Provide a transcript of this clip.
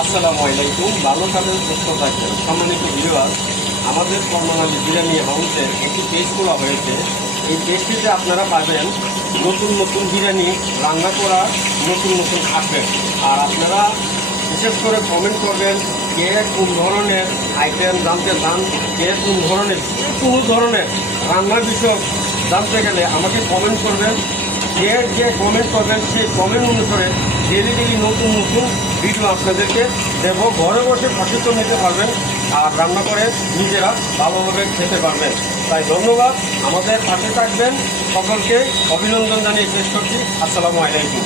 আসসালামু আলাইকুম। ভালো থাকবেন, সুস্থ থাকবেন। সম্মানিত ভিউয়ার, আমাদের কর্মনালী বিরিয়ানি হাউসের একটি পেজ খোলা হয়েছে। এই পেজটিতে আপনারা পাবেন নতুন নতুন বিরিয়ানি রান্না করা, নতুন নতুন আপডেট। আর আপনারা বিশেষ করে কমেন্ট করবেন কে কোন ধরনের আইটেম জানতে চান, কে কোন ধরনের যে কোনো ধরনের রান্নার বিষয় জানতে গেলে আমাকে কমেন্ট করবেন। যে কমেন্ট করবেন সেই কমেন্ট অনুসারে ডেলি নতুন নতুন ভিডিও আপনাদেরকে দেব। ঘরে বসে সচেতন নিতে পারবেন আর রান্না করে নিজেরা ভালোভাবে খেতে পারবেন। তাই ধন্যবাদ, আমাদের পাশে থাকবেন। সকলকে অভিনন্দন জানিয়ে শেষ করছি। আসসালামু আলাইকুম।